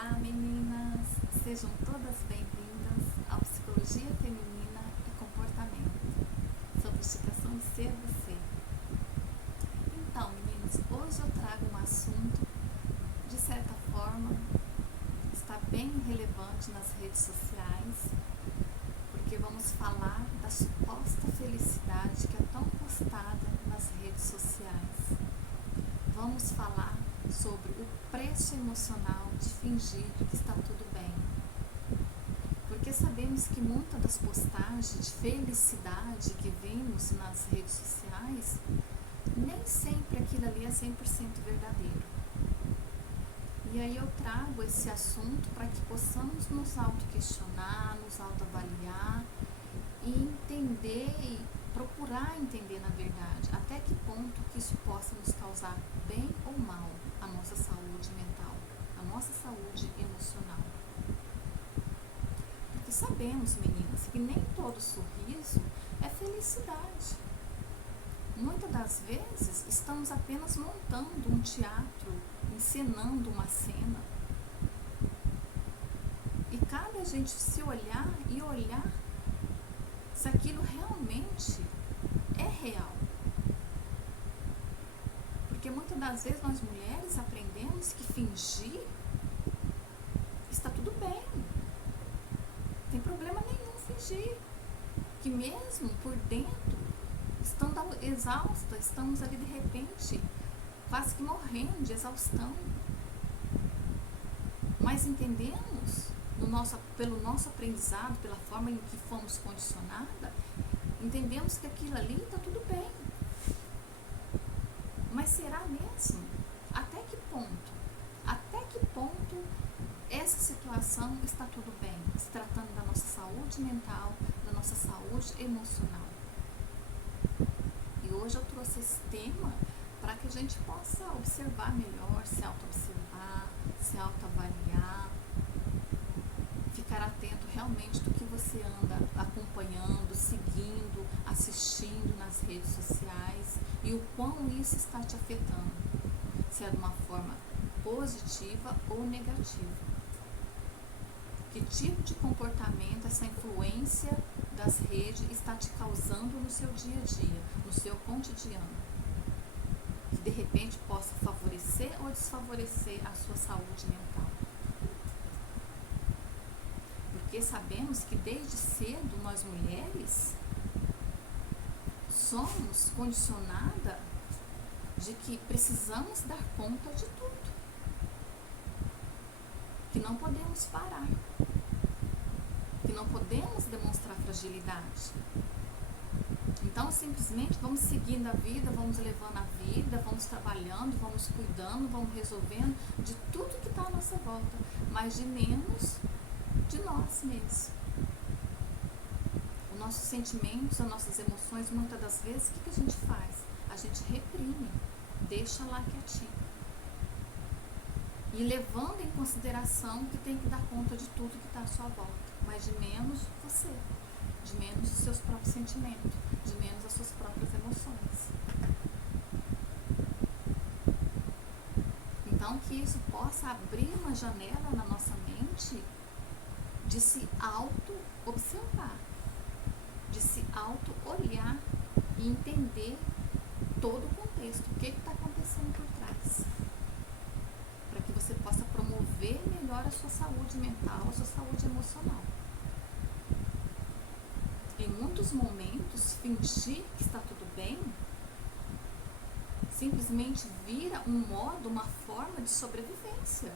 Olá meninas, sejam todas bem-vindas ao Psicologia Feminina e Comportamento, sofisticação de ser você. Então meninas, hoje eu trago um assunto, de certa forma, está bem relevante nas redes sociais, porque vamos falar da suposta felicidade que é tão postada nas redes sociais. Vamos falar sobre o preço emocional de fingir que está tudo bem. Porque sabemos que muitas das postagens de felicidade que vimos nas redes sociais, nem sempre aquilo ali é 100% verdadeiro. E aí eu trago esse assunto para que possamos nos auto-questionar, nos auto-avaliar e entender e procurar entender na verdade até que ponto que isso possa nos causar bem ou mal a nossa saúde mental, a nossa saúde emocional. Porque sabemos, meninas, que nem todo sorriso é felicidade. Muitas das vezes estamos apenas montando um teatro, encenando uma cena. E cabe a gente se olhar e olhar se aquilo realmente é real. Porque muitas das vezes nós mulheres aprendemos que fingir está tudo bem. Não tem problema nenhum fingir. Que mesmo por dentro, estando exausta, estamos ali de repente quase que morrendo de exaustão. Mas entendemos, pelo nosso aprendizado, pela forma em que fomos condicionadas, entendemos que aquilo ali está tudo bem. Mas será mesmo? Até que ponto? Até que ponto essa situação está tudo bem? Se tratando da nossa saúde mental, da nossa saúde emocional. E hoje eu trouxe esse tema para que a gente possa observar melhor, se auto-observar, se auto-avaliar, ficar atento realmente do que você anda acompanhando, seguindo, assistindo nas redes sociais e o quão isso está te afetando, se é de uma forma positiva ou negativa. Que tipo de comportamento essa influência das redes está te causando no seu dia a dia, no seu cotidiano, que de repente possa favorecer ou desfavorecer a sua saúde mental. Porque sabemos que desde cedo nós mulheres somos condicionadas de que precisamos dar conta de tudo, que não podemos parar, que não podemos demonstrar fragilidade. Então simplesmente vamos seguindo a vida, vamos levando a vida, vamos trabalhando, vamos cuidando, vamos resolvendo de tudo que está à nossa volta, mas de menos de nós mesmos. Os nossos sentimentos, as nossas emoções, muitas das vezes, o que a gente faz? A gente reprime, deixa lá quietinho. E levando em consideração que tem que dar conta de tudo que está à sua volta, mas de menos você, de menos os seus próprios sentimentos, de menos as suas próprias emoções. Então que isso possa abrir uma janela na nossa mente de se auto-observar, de se auto-olhar e entender todo o contexto, o que está acontecendo por trás, para que você possa promover melhor a sua saúde mental, a sua saúde emocional. Em muitos momentos, fingir que está tudo bem simplesmente vira um modo, uma forma de sobrevivência.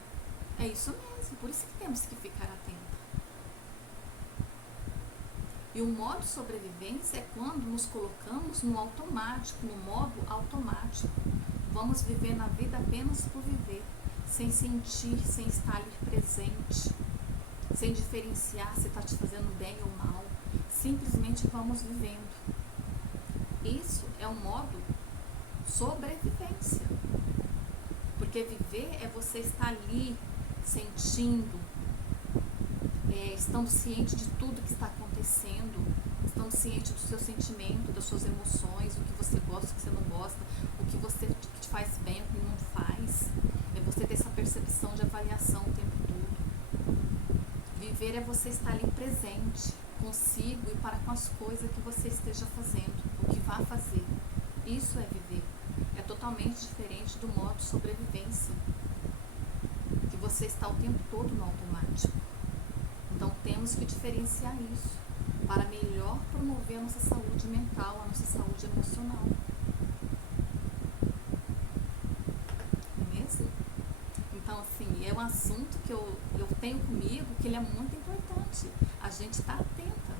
É isso mesmo, por isso que temos que ficar atentos. E o modo de sobrevivência é quando nos colocamos no automático, no modo automático. Vamos viver na vida apenas por viver, sem sentir, sem estar ali presente, sem diferenciar se está te fazendo bem ou mal. Simplesmente vamos vivendo. Isso é um modo sobrevivência. Porque viver é você estar ali, sentindo, estando ciente de tudo que está acontecendo, estando ciente do seu sentimento, das suas emoções, o que você gosta, o que você não gosta, o que te faz bem, o que não faz. É você ter essa percepção de avaliação o tempo todo. Viver é você estar ali presente consigo e para com as coisas que você esteja fazendo, o que vá fazer. Isso é viver. É totalmente diferente do modo sobrevivência, que você está o tempo todo no automático. Então temos que diferenciar isso para melhor promover a nossa saúde mental, a nossa saúde emocional. Não é mesmo? Então, assim, é um assunto que eu tenho comigo, que ele é muito importante. A gente está atenta.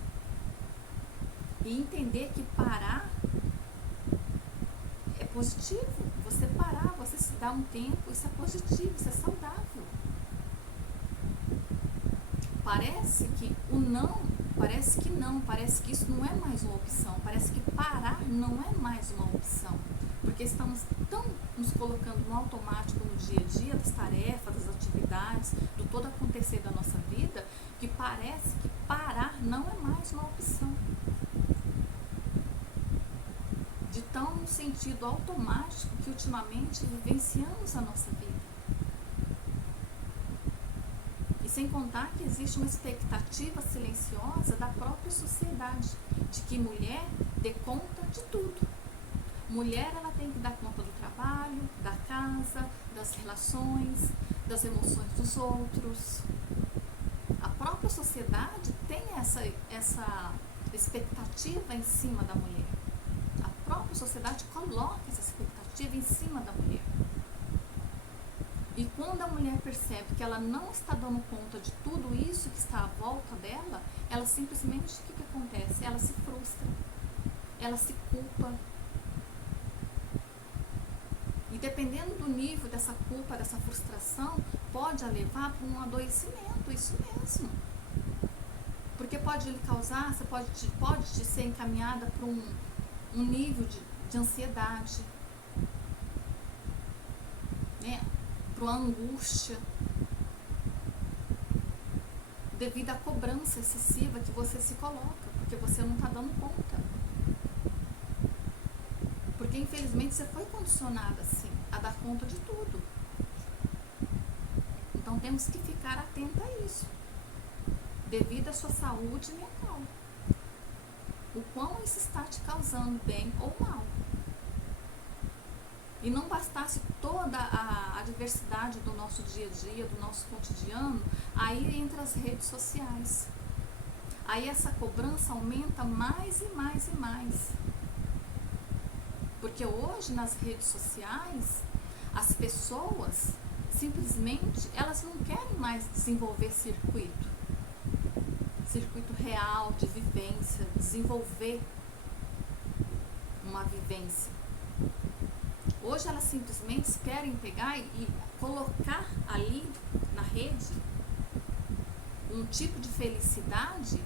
E entender que parar é positivo. Você parar, você se dá um tempo, isso é positivo, isso é saudável. Parece que parece que isso não é mais uma opção. Parece que parar não é mais uma opção. Porque estamos tão nos colocando no automático no dia a dia, das tarefas, das atividades, do todo acontecer da nossa vida, que parece que parar não é mais uma opção. De tão no sentido automático que ultimamente vivenciamos a nossa vida. E sem contar que existe uma expectativa silenciosa da própria sociedade, de que mulher dê conta de tudo. Mulher, ela tem que dar conta do trabalho, da casa, das relações, das emoções dos outros. A própria sociedade tem essa expectativa em cima da mulher. A própria sociedade coloca essa expectativa em cima da mulher. E quando a mulher percebe que ela não está dando conta de tudo isso que está à volta dela, ela simplesmente, o que acontece? Ela se frustra, ela se culpa. E dependendo do nível dessa culpa, dessa frustração, pode a levar para um adoecimento, isso mesmo. Porque pode lhe causar, você pode ser encaminhada para um nível de ansiedade, né? Para uma angústia, devido à cobrança excessiva que você se coloca, porque você não está dando conta. Porque infelizmente você foi condicionada assim, a dar conta de tudo. Então temos que ficar atenta a isso, devido à sua saúde mental. O quão isso está te causando bem ou mal. E não bastasse toda a diversidade do nosso dia a dia, do nosso cotidiano, aí entra as redes sociais. Aí essa cobrança aumenta mais e mais e mais. Porque hoje nas redes sociais, as pessoas simplesmente, elas não querem mais desenvolver circuito real de vivência, desenvolver uma vivência. Hoje elas simplesmente querem pegar e colocar ali na rede um tipo de felicidade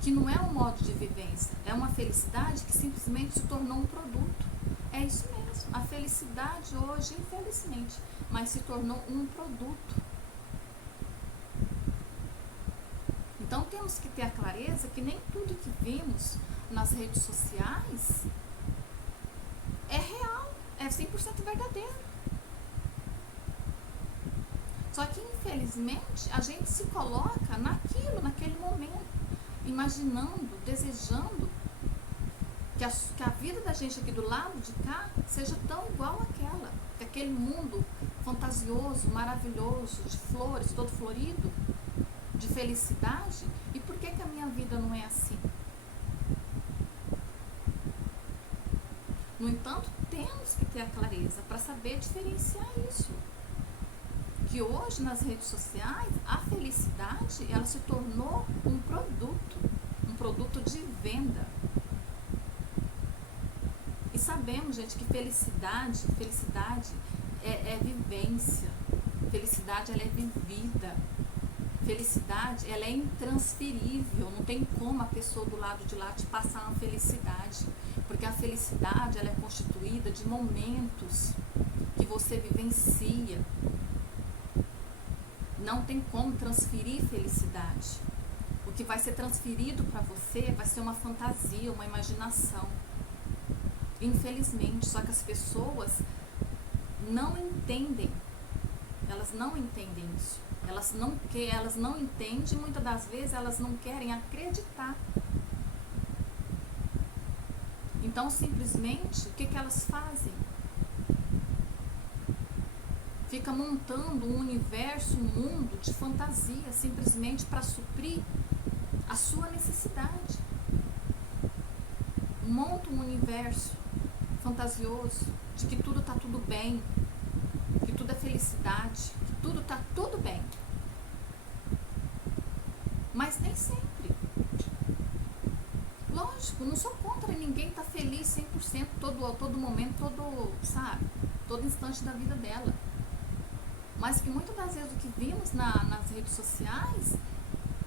que não é um modo de vivência, é uma felicidade que simplesmente se tornou um produto. É isso mesmo, a felicidade hoje, infelizmente, mas se tornou um produto. Então temos que ter a clareza que nem tudo que vemos nas redes sociais é real, é 100% verdadeiro. Só que infelizmente a gente se coloca naquele momento, imaginando, desejando que a vida da gente aqui do lado de cá seja tão igual àquela, que aquele mundo fantasioso, maravilhoso, de flores, todo florido, de felicidade. E por que a minha vida não é assim? No entanto, temos que ter a clareza para saber diferenciar isso. Que hoje nas redes sociais, a felicidade, ela se tornou um produto de venda. E sabemos, gente, que felicidade é vivência. Felicidade, ela é vivida. Felicidade, ela é intransferível, não tem como a pessoa do lado de lá te passar uma felicidade, porque a felicidade, ela é constituída de momentos que você vivencia. Não tem como transferir felicidade. O que vai ser transferido para você vai ser uma fantasia, uma imaginação. Infelizmente, só que as pessoas não entendem, elas não entendem isso. Elas não entendem, muitas das vezes elas não querem acreditar. Então, simplesmente, o que elas fazem? Fica montando um universo, um mundo de fantasia, simplesmente para suprir a sua necessidade. Monta um universo fantasioso de que tudo está tudo bem, que tudo é felicidade, que tudo está tudo bem. Mas nem sempre. Lógico, não sou contra ninguém estar feliz 100% todo momento, todo instante da vida dela. Mas que muitas das vezes o que vimos nas redes sociais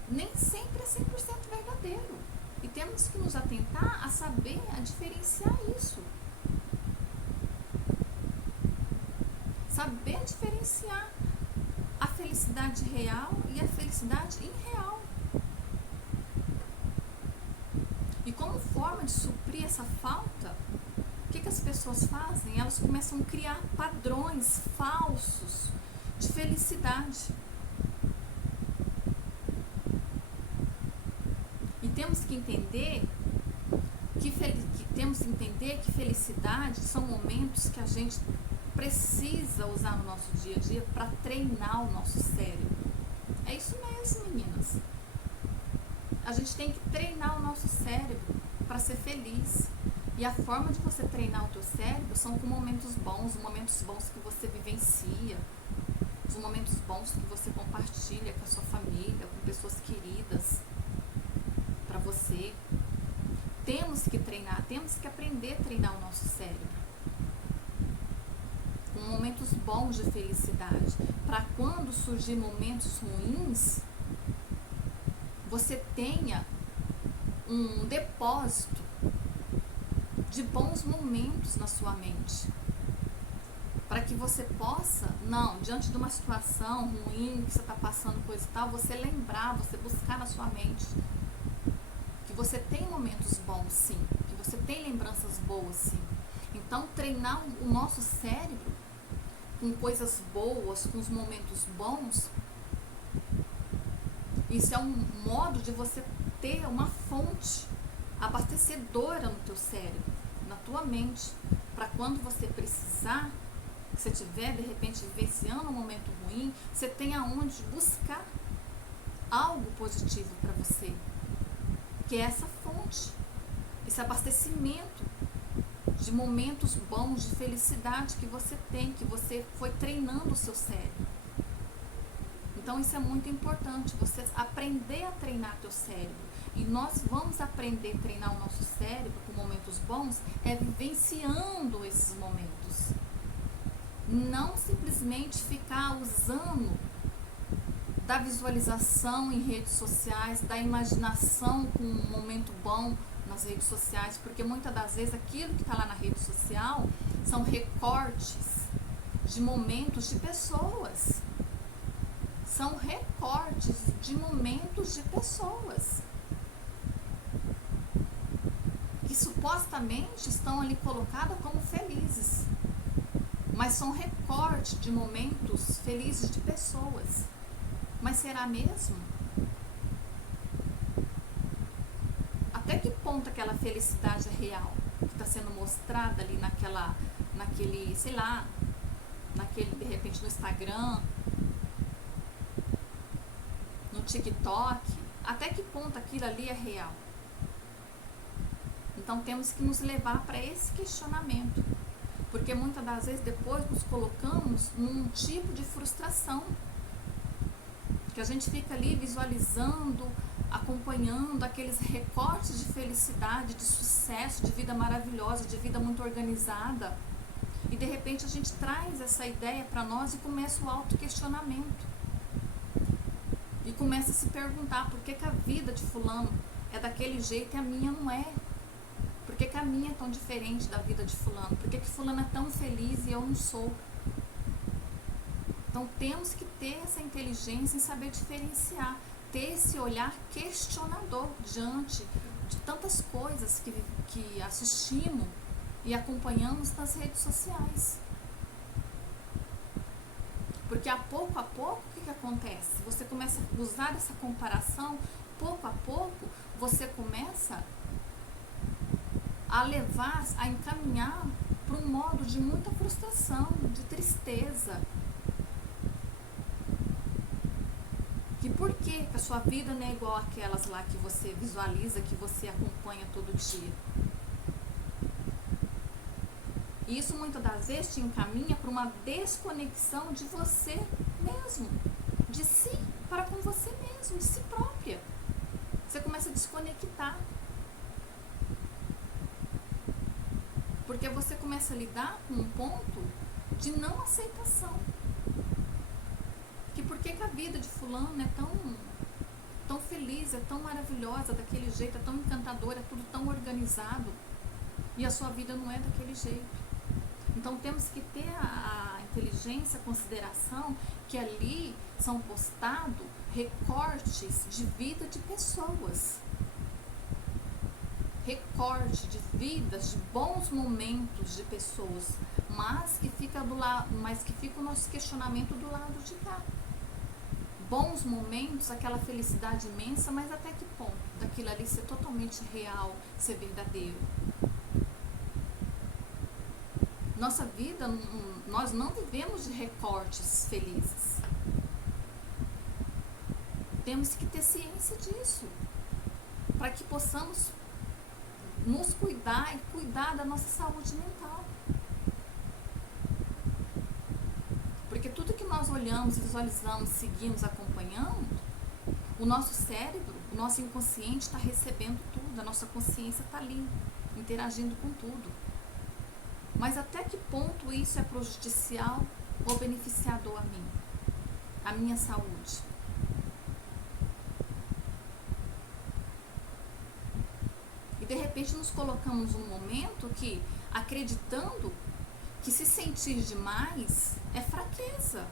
nem sempre é 100% verdadeiro. E temos que nos atentar a saber, a diferenciar isso. Saber diferenciar a felicidade real e a felicidade irreal. E como forma de suprir essa falta, o que as pessoas fazem? Elas começam a criar padrões falsos de felicidade. E temos que entender que felicidade são momentos que a gente precisa usar no nosso dia a dia para treinar o nosso cérebro. É isso mesmo, meninas. A gente tem que treinar o nosso cérebro para ser feliz. E a forma de você treinar o teu cérebro são com momentos bons que você vivencia, os momentos bons que você compartilha com a sua família, com pessoas queridas para você. Temos que treinar, temos que aprender a treinar o nosso cérebro com momentos bons de felicidade, para quando surgir momentos ruins, você tenha um depósito de bons momentos na sua mente, para que você possa, diante de uma situação ruim, que você está passando coisa e tal, você lembrar, você buscar na sua mente que você tem momentos bons sim, que você tem lembranças boas sim. Então treinar o nosso cérebro com coisas boas, com os momentos bons, isso é um modo de você ter uma fonte abastecedora no teu cérebro, na tua mente, para quando você precisar, se estiver de repente vivenciando um momento ruim, você tenha onde buscar algo positivo para você, que é essa fonte, esse abastecimento de momentos bons, de felicidade que você tem, que você foi treinando o seu cérebro. Então isso é muito importante, você aprender a treinar teu cérebro. E nós vamos aprender a treinar o nosso cérebro com momentos bons, vivenciando esses momentos. Não simplesmente ficar usando da visualização em redes sociais, da imaginação com um momento bom nas redes sociais, porque muitas das vezes aquilo que está lá na rede social são recortes de momentos de pessoas. São recortes de momentos de pessoas que supostamente estão ali colocadas como felizes, mas são recortes de momentos felizes de pessoas. Mas será mesmo? Até que ponto aquela felicidade é real, que está sendo mostrada ali naquele, de repente no Instagram, no TikTok, até que ponto aquilo ali é real? Então temos que nos levar para esse questionamento, porque muitas das vezes depois nos colocamos num tipo de frustração, que a gente fica ali visualizando, acompanhando aqueles recortes de felicidade, de sucesso, de vida maravilhosa, de vida muito organizada, e de repente a gente traz essa ideia para nós e começa o autoquestionamento. E começa a se perguntar por que a vida de fulano é daquele jeito e a minha não é. Por que a minha é tão diferente da vida de fulano? Por que fulano é tão feliz e eu não sou? Então temos que ter essa inteligência em saber diferenciar, ter esse olhar questionador diante de tantas coisas que assistimos e acompanhamos nas redes sociais. Porque Porque a pouco, o que acontece? Você começa a usar essa comparação, pouco a pouco, você começa a levar, a encaminhar para um modo de muita frustração, de tristeza. E por que a sua vida não é igual àquelas lá que você visualiza, que você acompanha todo dia? E isso muitas das vezes te encaminha para uma desconexão de você mesmo, de si para com você mesmo, de si própria. Você começa a desconectar. Porque você começa a lidar com um ponto de não aceitação. Que por que a vida de fulano é tão feliz, é tão maravilhosa daquele jeito, é tão encantadora, é tudo tão organizado, e a sua vida não é daquele jeito. Então temos que ter a inteligência, a consideração que ali são postados recortes de vida de pessoas. Recorte de vidas, de bons momentos de pessoas, mas que fica o nosso questionamento do lado de cá. Bons momentos, aquela felicidade imensa, mas até que ponto daquilo ali ser totalmente real, ser verdadeiro? Nossa vida, nós não vivemos de recortes felizes. Temos que ter ciência disso, para que possamos nos cuidar e cuidar da nossa saúde mental. Porque tudo que nós olhamos, visualizamos, seguimos, acompanhamos, o nosso cérebro, o nosso inconsciente está recebendo tudo, a nossa consciência está ali, interagindo com tudo. Mas até que ponto isso é prejudicial ou beneficiador a mim, a minha saúde? E de repente nos colocamos num momento que, acreditando que se sentir demais é fraqueza.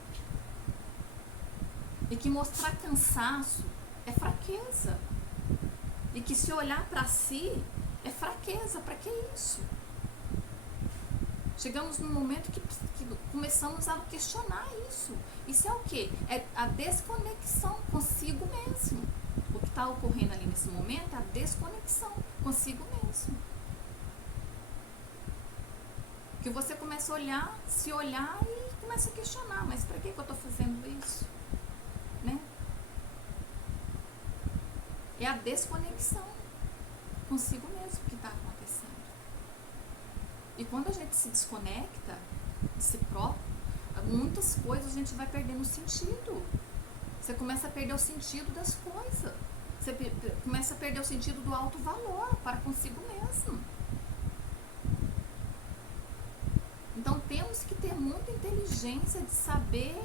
E que mostrar cansaço é fraqueza. E que se olhar para si é fraqueza. Para que isso? Chegamos num momento que começamos a questionar isso. Isso é o quê? É a desconexão consigo mesmo. O que está ocorrendo ali nesse momento é a desconexão consigo mesmo. Que você começa a olhar, se olhar e começa a questionar, mas para que eu estou fazendo isso? Né? É a desconexão consigo mesmo que está acontecendo. E quando a gente se desconecta de si próprio, muitas coisas a gente vai perdendo o sentido. Você começa a perder o sentido das coisas. Você começa a perder o sentido do alto valor para consigo mesmo. Então temos que ter muita inteligência de saber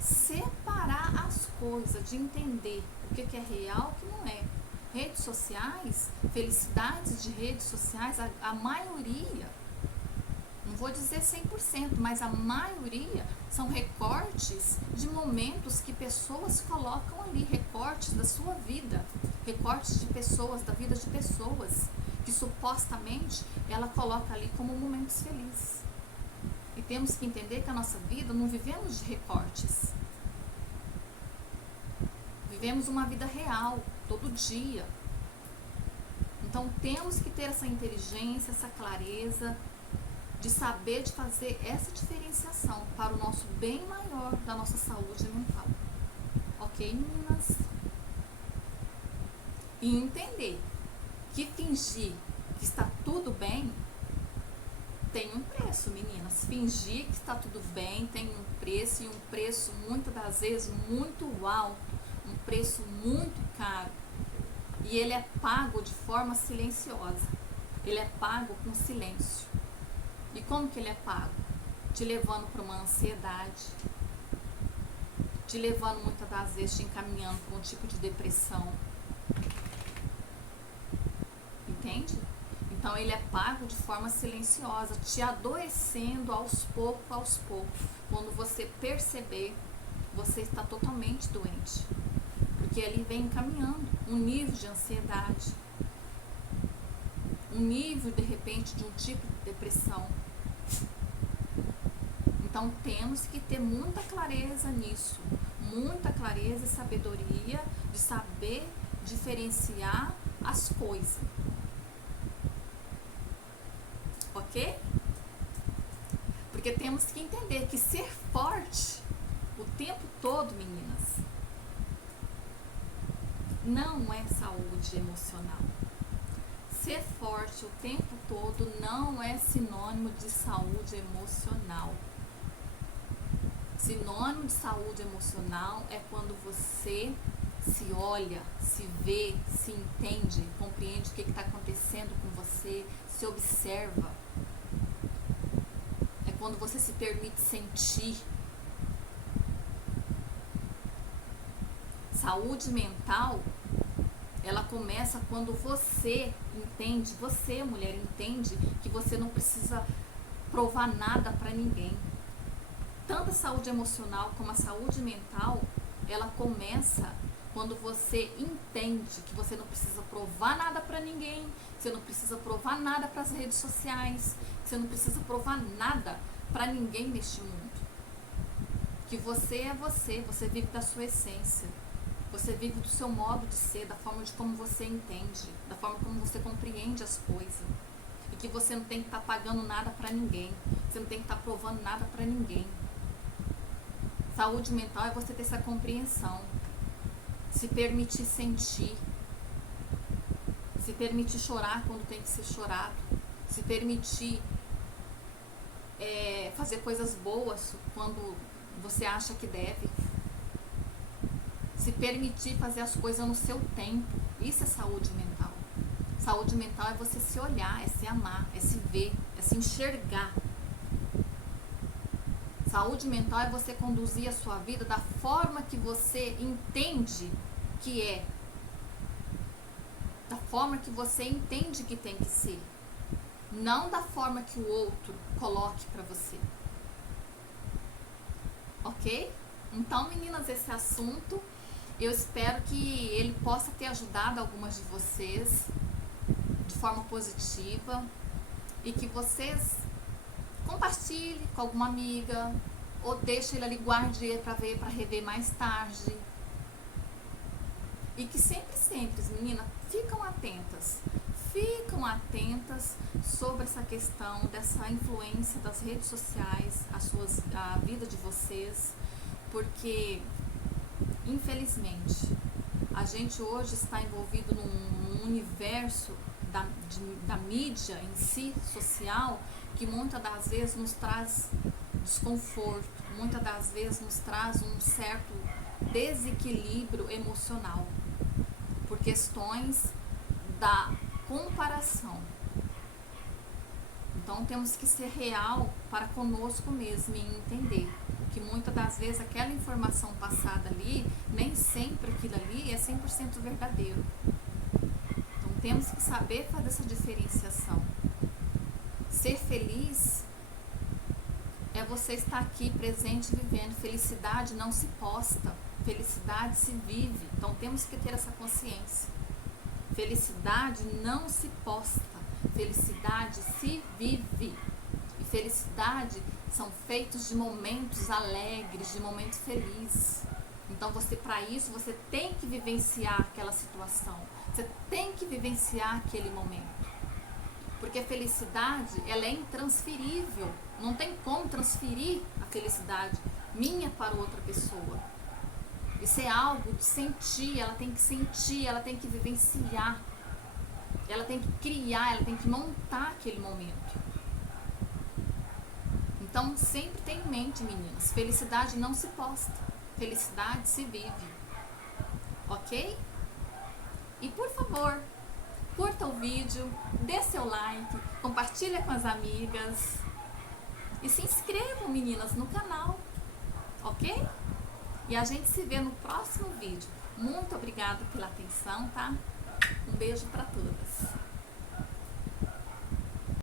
separar as coisas, de entender o que é real e o que não é. Redes sociais, felicidades de redes sociais, a maioria, não vou dizer 100%, mas a maioria são recortes de momentos que pessoas colocam ali, recortes da sua vida, recortes de pessoas, da vida de pessoas, que supostamente ela coloca ali como momentos felizes. E temos que entender que a nossa vida não vivemos de recortes. Vivemos uma vida real, todo dia. Então temos que ter essa inteligência, essa clareza, de saber, de fazer essa diferenciação para o nosso bem maior da nossa saúde mental. Ok, meninas? E entender que fingir que está tudo bem tem um preço, meninas. Fingir que está tudo bem tem um preço, e um preço muitas das vezes muito alto, um preço muito caro. E ele é pago de forma silenciosa. Ele é pago com silêncio. E como que ele é pago? Te levando para uma ansiedade, te levando muitas das vezes, te encaminhando para um tipo de depressão. Entende? Então ele é pago de forma silenciosa, te adoecendo aos poucos. Quando você perceber, você está totalmente doente. Porque ele vem encaminhando um nível de ansiedade, um nível, de repente, de um tipo de depressão. Então temos que ter muita clareza nisso, muita clareza e sabedoria de saber diferenciar as coisas. Ok? Porque temos que entender que ser forte o tempo todo, meninas, não é saúde emocional. Ser forte o tempo todo não é sinônimo de saúde emocional. Sinônimo de saúde emocional é quando você se olha, se vê, se entende, compreende o que está acontecendo com você, se observa. É quando você se permite sentir. Saúde mental, ela começa quando você entende, você, mulher, entende que você não precisa provar nada para ninguém. Tanto a saúde emocional como a saúde mental, ela começa quando você entende que você não precisa provar nada para ninguém, que você não precisa provar nada para as redes sociais, que você não precisa provar nada para ninguém neste mundo. Que você é você, você vive da sua essência. Você vive do seu modo de ser, da forma de como você entende, da forma como você compreende as coisas. E que você não tem que estar pagando nada para ninguém. Você não tem que estar provando nada para ninguém. Saúde mental é você ter essa compreensão. Se permitir sentir. Se permitir chorar quando tem que ser chorado. Se permitir fazer coisas boas quando você acha que deve. Se permitir fazer as coisas no seu tempo. Isso é saúde mental. Saúde mental é você se olhar, é se amar, é se ver, é se enxergar. Saúde mental é você conduzir a sua vida da forma que você entende que é. Da forma que você entende que tem que ser. Não da forma que o outro coloque para você. Ok? Então, meninas, esse assunto, eu espero que ele possa ter ajudado algumas de vocês de forma positiva e que vocês compartilhem com alguma amiga ou deixem ele ali, guarde ele para ver, para rever mais tarde. E que sempre, meninas, ficam atentas sobre essa questão dessa influência das redes sociais, a vida de vocês, porque infelizmente a gente hoje está envolvido num universo da mídia em si, social, que muitas das vezes nos traz desconforto, muitas das vezes nos traz um certo desequilíbrio emocional, por questões da comparação. Então temos que ser real para conosco mesmo e entender que muitas das vezes aquela informação passada ali, nem sempre aquilo ali é 100% verdadeiro. Então temos que saber fazer essa diferenciação. Ser feliz é você estar aqui presente vivendo. Felicidade não se posta, felicidade se vive. Então temos que ter essa consciência. Felicidade não se posta, felicidade se vive. E felicidade são feitos de momentos alegres, de momentos felizes. Então para isso você tem que vivenciar aquela situação. Você tem que vivenciar aquele momento. Porque a felicidade, ela é intransferível. Não tem como transferir a felicidade minha para outra pessoa. Isso é algo de sentir, ela tem que vivenciar. Ela tem que criar, ela tem que montar aquele momento. Então, sempre tenha em mente, meninas, felicidade não se posta, felicidade se vive. Ok? E por favor, curta o vídeo, dê seu like, compartilha com as amigas e se inscrevam, meninas, no canal. Ok? E a gente se vê no próximo vídeo. Muito obrigada pela atenção, tá? Um beijo para todas.